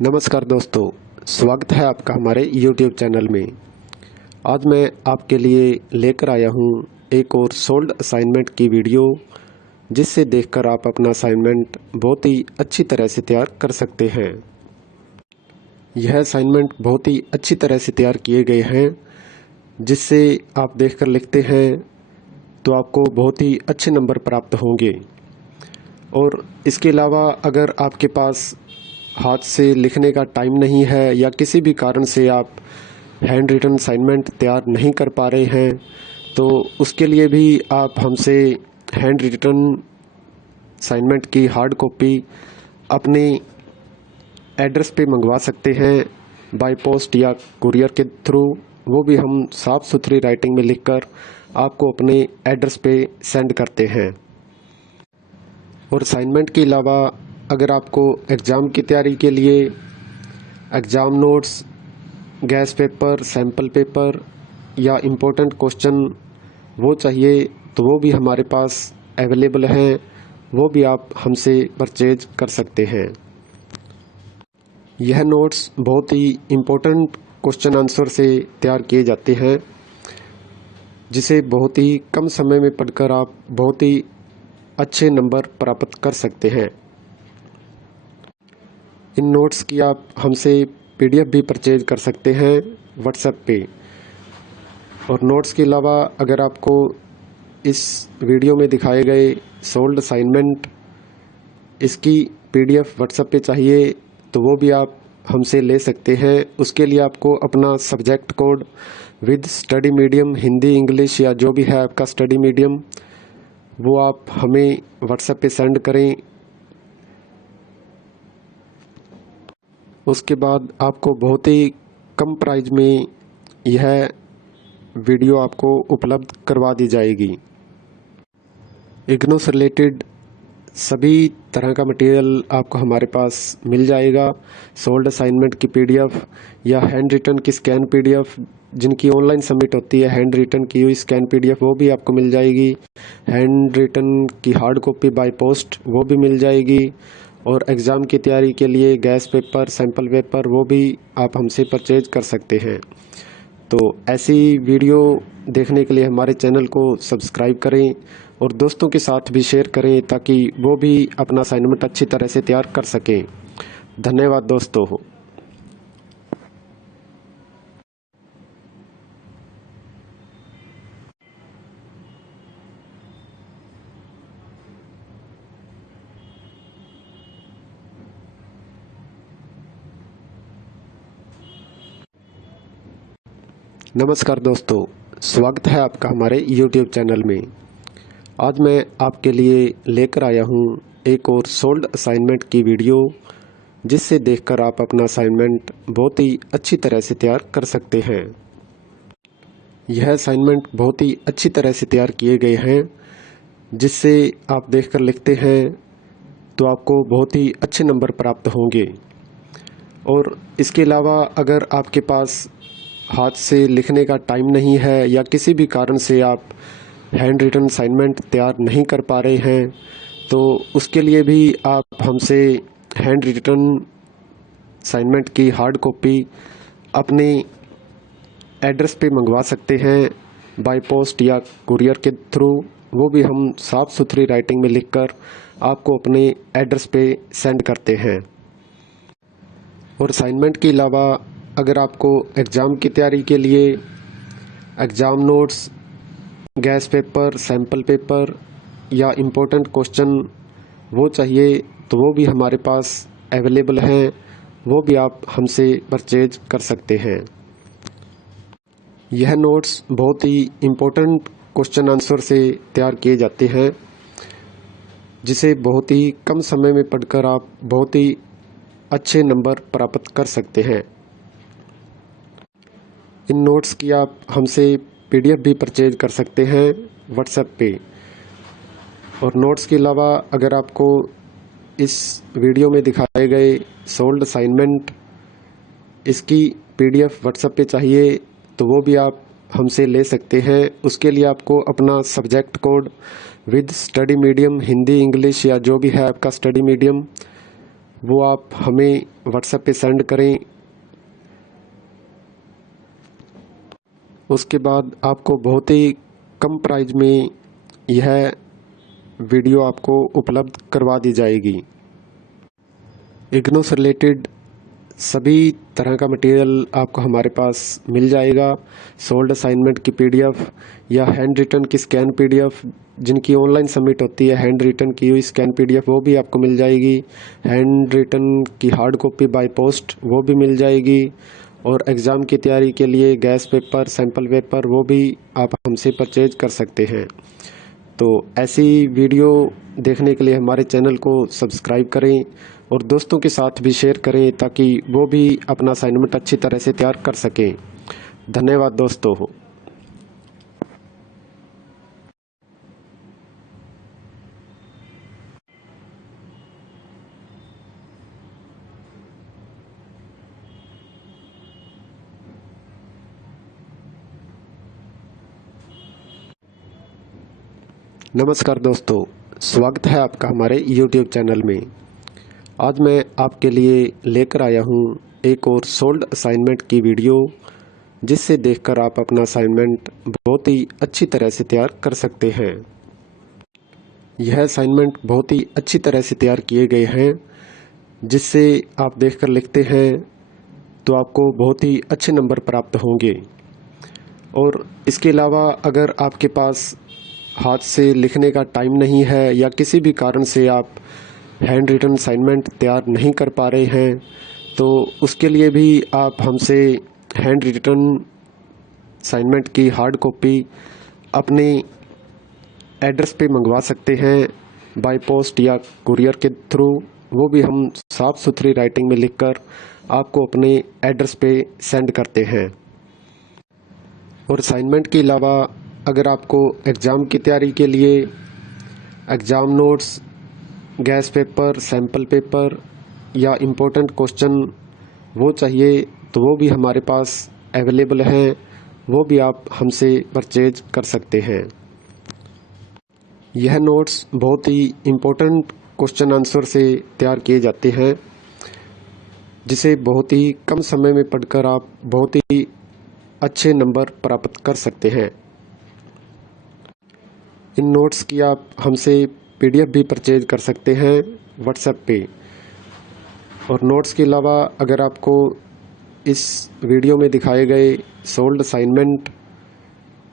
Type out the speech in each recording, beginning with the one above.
नमस्कार दोस्तों, स्वागत है आपका हमारे YouTube चैनल में। आज मैं आपके लिए लेकर आया हूँ एक और सोल्ड असाइनमेंट की वीडियो, जिससे देखकर आप अपना असाइनमेंट बहुत ही अच्छी तरह से तैयार कर सकते हैं। यह असाइनमेंट बहुत ही अच्छी तरह से तैयार किए गए हैं, जिससे आप देखकर लिखते हैं तो आपको बहुत ही अच्छे नंबर प्राप्त होंगे। और इसके अलावा अगर आपके पास हाथ से लिखने का टाइम नहीं है या किसी भी कारण से आप हैंड रिटन असाइनमेंट तैयार नहीं कर पा रहे हैं, तो उसके लिए भी आप हमसे हैंड रिटन असाइनमेंट की हार्ड कॉपी अपने एड्रेस पे मंगवा सकते हैं, बाय पोस्ट या कुरियर के थ्रू। वो भी हम साफ़ सुथरी राइटिंग में लिखकर आपको अपने एड्रेस पे सेंड करते हैं। और असाइनमेंट के अलावा अगर आपको एग्ज़ाम की तैयारी के लिए exam notes, gas paper, sample paper या इम्पोर्टेंट क्वेश्चन वो चाहिए, तो वो भी हमारे पास अवेलेबल हैं। वो भी आप हमसे परचेज कर सकते हैं। यह नोट्स बहुत ही इम्पोर्टेंट क्वेश्चन आंसर से तैयार किए जाते हैं, जिसे बहुत ही कम समय में पढ़कर आप बहुत ही अच्छे नंबर प्राप्त कर सकते हैं। इन नोट्स की आप हमसे PDF भी परचेज कर सकते हैं व्हाट्सएप पे। और नोट्स के अलावा अगर आपको इस वीडियो में दिखाए गए सोल्ड असाइनमेंट इसकी PDF व्हाट्सएप पे चाहिए, तो वो भी आप हमसे ले सकते हैं। उसके लिए आपको अपना subject code with study medium, Hindi, English या जो भी है आपका स्टडी मीडियम, वो आप हमें व्हाट्सएप पे सेंड करें। उसके बाद आपको बहुत ही कम प्राइस में यह वीडियो आपको उपलब्ध करवा दी जाएगी। इग्नू से रिलेटेड सभी तरह का मटेरियल आपको हमारे पास मिल जाएगा। सोल्ड असाइनमेंट की PDF या हैंड रिटन की स्कैन PDF, जिनकी ऑनलाइन सबमिट होती है, हैंड रिटन की हुई स्कैन PDF वो भी आपको मिल जाएगी। हैंड रिटन की हार्ड कॉपी बाय पोस्ट वो भी मिल जाएगी। और एग्ज़ाम की तैयारी के लिए गैस पेपर, सैम्पल पेपर वो भी आप हमसे परचेज कर सकते हैं। तो ऐसी वीडियो देखने के लिए हमारे चैनल को सब्सक्राइब करें और दोस्तों के साथ भी शेयर करें, ताकि वो भी अपना असाइनमेंट अच्छी तरह से तैयार कर सकें। धन्यवाद दोस्तों। नमस्कार दोस्तों, स्वागत है आपका हमारे YouTube चैनल में। आज मैं आपके लिए लेकर आया हूँ एक और सोल्ड असाइनमेंट की वीडियो, जिससे देखकर आप अपना असाइनमेंट बहुत ही अच्छी तरह से तैयार कर सकते हैं। यह असाइनमेंट बहुत ही अच्छी तरह से तैयार किए गए हैं, जिससे आप देखकर लिखते हैं तो आपको बहुत ही अच्छे नंबर प्राप्त होंगे। और इसके अलावा अगर आपके पास हाथ से लिखने का टाइम नहीं है या किसी भी कारण से आप हैंड रिटन असाइनमेंट तैयार नहीं कर पा रहे हैं, तो उसके लिए भी आप हमसे हैंड रिटन असाइनमेंट की हार्ड कॉपी अपने एड्रेस पे मंगवा सकते हैं, बाय पोस्ट या कुरियर के थ्रू। वो भी हम साफ़ सुथरी राइटिंग में लिखकर आपको अपने एड्रेस पे सेंड करते हैं। और असाइनमेंट के अलावा अगर आपको एग्ज़ाम की तैयारी के लिए exam notes, gas paper, sample paper या इम्पोर्टेंट क्वेश्चन वो चाहिए, तो वो भी हमारे पास अवेलेबल हैं। वो भी आप हमसे परचेज कर सकते हैं। यह नोट्स बहुत ही इम्पोर्टेंट क्वेश्चन आंसर से तैयार किए जाते हैं, जिसे बहुत ही कम समय में पढ़कर आप बहुत ही अच्छे नंबर प्राप्त कर सकते हैं। इन नोट्स की आप हमसे PDF भी परचेज कर सकते हैं व्हाट्सएप पे। और नोट्स के अलावा अगर आपको इस वीडियो में दिखाए गए सोल्ड असाइनमेंट इसकी PDF व्हाट्सएप पे चाहिए, तो वो भी आप हमसे ले सकते हैं। उसके लिए आपको अपना subject code with study medium, Hindi, English या जो भी है आपका स्टडी मीडियम, वो आप हमें व्हाट्सएप पे सेंड करें। उसके बाद आपको बहुत ही कम प्राइस में यह वीडियो आपको उपलब्ध करवा दी जाएगी। इग्नू से रिलेटेड सभी तरह का मटेरियल आपको हमारे पास मिल जाएगा। सोल्ड असाइनमेंट की पीडीएफ या हैंड रिटन की स्कैन पीडीएफ, जिनकी ऑनलाइन सबमिट होती है, हैंड रिटन की हुई स्कैन पीडीएफ वो भी आपको मिल जाएगी। हैंड रिटन की हार्ड कॉपी बाय पोस्ट वो भी मिल जाएगी। और एग्ज़ाम की तैयारी के लिए गैस पेपर, सैम्पल पेपर वो भी आप हमसे परचेज कर सकते हैं। तो ऐसी वीडियो देखने के लिए हमारे चैनल को सब्सक्राइब करें और दोस्तों के साथ भी शेयर करें ताकि वो भी अपना असाइनमेंट अच्छी तरह से तैयार कर सकें। धन्यवाद दोस्तों। नमस्कार दोस्तों, स्वागत है आपका हमारे YouTube चैनल में। आज मैं आपके लिए लेकर आया हूँ एक और सोल्ड असाइनमेंट की वीडियो, जिससे देखकर आप अपना असाइनमेंट बहुत ही अच्छी तरह से तैयार कर सकते हैं। यह असाइनमेंट बहुत ही अच्छी तरह से तैयार किए गए हैं, जिससे आप देखकर लिखते हैं तो आपको बहुत ही अच्छे नंबर प्राप्त होंगे। और इसके अलावा अगर आपके पास हाथ से लिखने का टाइम नहीं है या किसी भी कारण से आप हैंड रिटन असाइनमेंट तैयार नहीं कर पा रहे हैं, तो उसके लिए भी आप हमसे हैंड रिटन असाइनमेंट की हार्ड कॉपी अपने एड्रेस पे मंगवा सकते हैं, बाय पोस्ट या कुरियर के थ्रू। वो भी हम साफ़ सुथरी राइटिंग में लिखकर आपको अपने एड्रेस पे सेंड करते हैं। और असाइनमेंट के अलावा अगर आपको एग्ज़ाम की तैयारी के लिए exam notes, gas paper, sample paper या इम्पोर्टेंट क्वेश्चन वो चाहिए, तो वो भी हमारे पास अवेलेबल हैं। वो भी आप हमसे परचेज कर सकते हैं। यह नोट्स बहुत ही इम्पोर्टेंट क्वेश्चन आंसर से तैयार किए जाते हैं, जिसे बहुत ही कम समय में पढ़कर आप बहुत ही अच्छे नंबर प्राप्त कर सकते हैं। इन नोट्स की आप हमसे पीडीएफ भी परचेज कर सकते हैं व्हाट्सएप पे। और नोट्स के अलावा अगर आपको इस वीडियो में दिखाए गए सोल्ड असाइनमेंट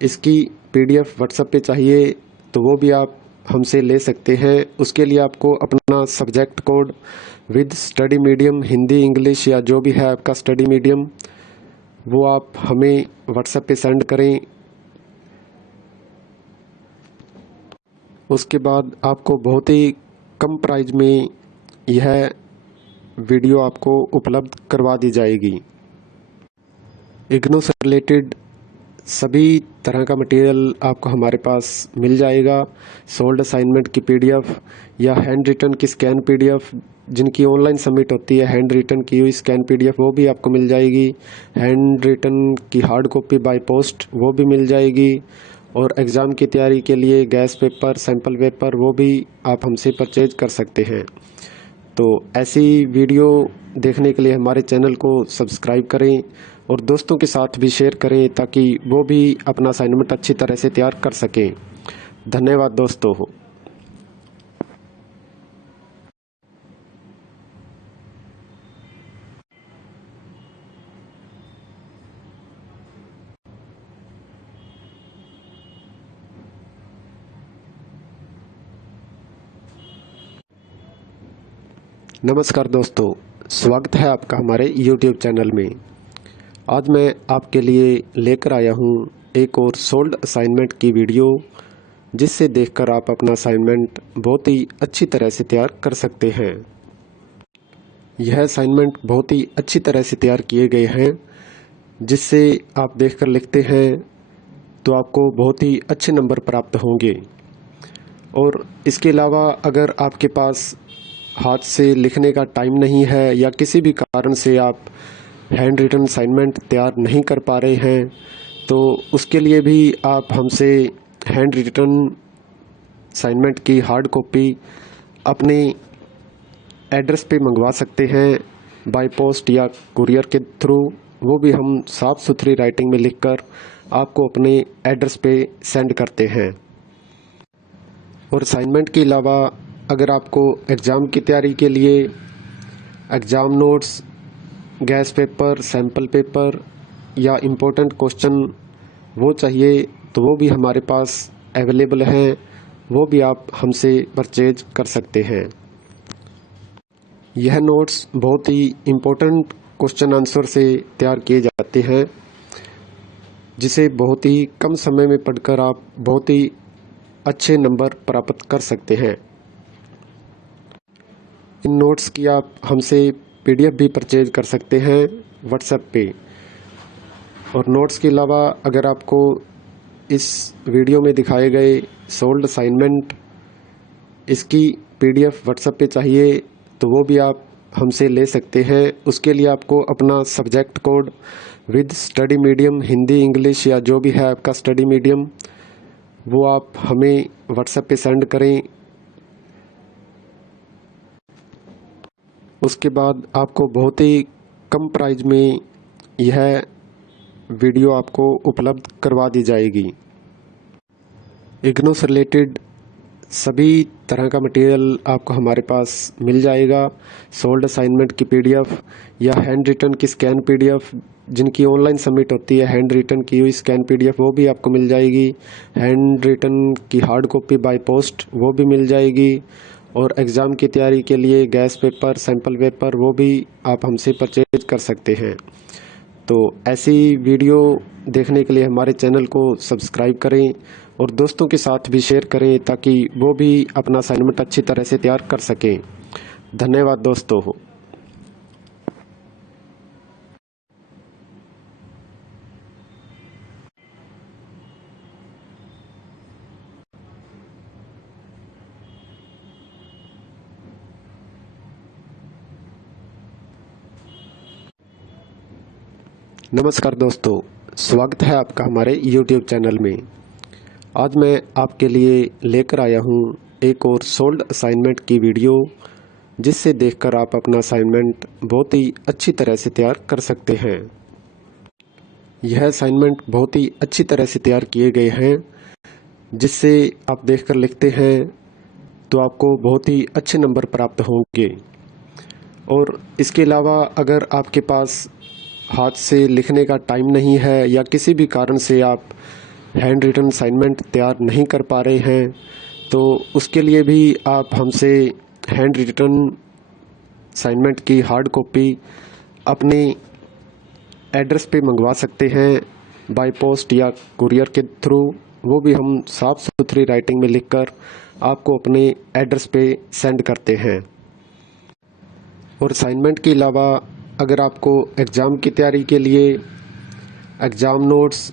इसकी पीडीएफ व्हाट्सएप पे चाहिए, तो वो भी आप हमसे ले सकते हैं। उसके लिए आपको अपना subject code with study medium, Hindi, English या जो भी है आपका स्टडी मीडियम, वो आप हमें व्हाट्सएप पे सेंड करें। उसके बाद आपको बहुत ही कम प्राइस में यह वीडियो आपको उपलब्ध करवा दी जाएगी। इग्नू से रिलेटेड सभी तरह का मटेरियल आपको हमारे पास मिल जाएगा। सोल्ड असाइनमेंट की पीडीएफ या हैंड रिटन की स्कैन पीडीएफ, जिनकी ऑनलाइन सबमिट होती है, हैंड रिटन की हुई स्कैन पीडीएफ वो भी आपको मिल जाएगी। हैंड रिटन की हार्ड कॉपी बाय पोस्ट वो भी मिल जाएगी। और एग्ज़ाम की तैयारी के लिए गैस पेपर, सैम्पल पेपर वो भी आप हमसे परचेज कर सकते हैं। तो ऐसी वीडियो देखने के लिए हमारे चैनल को सब्सक्राइब करें और दोस्तों के साथ भी शेयर करें ताकि वो भी अपना असाइनमेंट अच्छी तरह से तैयार कर सकें। धन्यवाद दोस्तों। नमस्कार दोस्तों, स्वागत है आपका हमारे YouTube चैनल में। आज मैं आपके लिए लेकर आया हूँ एक और सोल्ड असाइनमेंट की वीडियो, जिससे देखकर आप अपना असाइनमेंट बहुत ही अच्छी तरह से तैयार कर सकते हैं। यह असाइनमेंट बहुत ही अच्छी तरह से तैयार किए गए हैं, जिससे आप देखकर लिखते हैं तो आपको बहुत ही अच्छे नंबर प्राप्त होंगे। और इसके अलावा अगर आपके पास हाथ से लिखने का टाइम नहीं है या किसी भी कारण से आप हैंड रिटन असाइनमेंट तैयार नहीं कर पा रहे हैं, तो उसके लिए भी आप हमसे हैंड रिटन असाइनमेंट की हार्ड कॉपी अपने एड्रेस पे मंगवा सकते हैं बाय पोस्ट या कुरियर के थ्रू, वो भी हम साफ़ सुथरी राइटिंग में लिखकर आपको अपने एड्रेस पे सेंड करते हैं। और असाइनमेंट के अलावा अगर आपको एग्ज़ाम की तैयारी के लिए exam notes, gas paper, sample paper या इम्पोर्टेंट क्वेश्चन वो चाहिए तो वो भी हमारे पास अवेलेबल हैं, वो भी आप हमसे परचेज कर सकते हैं। यह नोट्स बहुत ही इम्पोर्टेंट क्वेश्चन आंसर से तैयार किए जाते हैं, जिसे बहुत ही कम समय में पढ़कर आप बहुत ही अच्छे नंबर प्राप्त कर सकते हैं। इन नोट्स की आप हमसे PDF भी परचेज कर सकते हैं व्हाट्सएप पे। और नोट्स के अलावा अगर आपको इस वीडियो में दिखाए गए सोल्ड असाइनमेंट इसकी PDF व्हाट्सएप पे चाहिए तो वो भी आप हमसे ले सकते हैं। उसके लिए आपको अपना subject code with study medium, Hindi, English या जो भी है आपका स्टडी मीडियम, वो आप हमें व्हाट्सएप पे सेंड करें। उसके बाद आपको बहुत ही कम प्राइस में यह वीडियो आपको उपलब्ध करवा दी जाएगी। इग्नू से रिलेटेड सभी तरह का मटेरियल आपको हमारे पास मिल जाएगा। सोल्ड असाइनमेंट की PDF या हैंड रिटन की स्कैन PDF, जिनकी ऑनलाइन सबमिट होती है, हैंड रिटन की हुई स्कैन PDF वो भी आपको मिल जाएगी। हैंड रिटन की हार्ड कॉपी बाय पोस्ट वो भी मिल जाएगी। और एग्ज़ाम की तैयारी के लिए गैस पेपर, सैम्पल पेपर वो भी आप हमसे परचेज कर सकते हैं। तो ऐसी वीडियो देखने के लिए हमारे चैनल को सब्सक्राइब करें और दोस्तों के साथ भी शेयर करें ताकि वो भी अपना असाइनमेंट अच्छी तरह से तैयार कर सकें। धन्यवाद दोस्तों। नमस्कार दोस्तों, स्वागत है आपका हमारे YouTube चैनल में। आज मैं आपके लिए लेकर आया हूँ एक और सोल्ड असाइनमेंट की वीडियो, जिससे देखकर आप अपना असाइनमेंट बहुत ही अच्छी तरह से तैयार कर सकते हैं। यह असाइनमेंट बहुत ही अच्छी तरह से तैयार किए गए हैं, जिससे आप देखकर लिखते हैं तो आपको बहुत ही अच्छे नंबर प्राप्त होंगे। और इसके अलावा अगर आपके पास हाथ से लिखने का टाइम नहीं है या किसी भी कारण से आप हैंड रिटन असाइनमेंट तैयार नहीं कर पा रहे हैं, तो उसके लिए भी आप हमसे हैंड रिटन असाइनमेंट की हार्ड कॉपी अपने एड्रेस पे मंगवा सकते हैं बाय पोस्ट या कुरियर के थ्रू, वो भी हम साफ़ सुथरी राइटिंग में लिखकर आपको अपने एड्रेस पे सेंड करते हैं। और असाइनमेंट के अलावा अगर आपको एग्ज़ाम की तैयारी के लिए एग्ज़ाम नोट्स,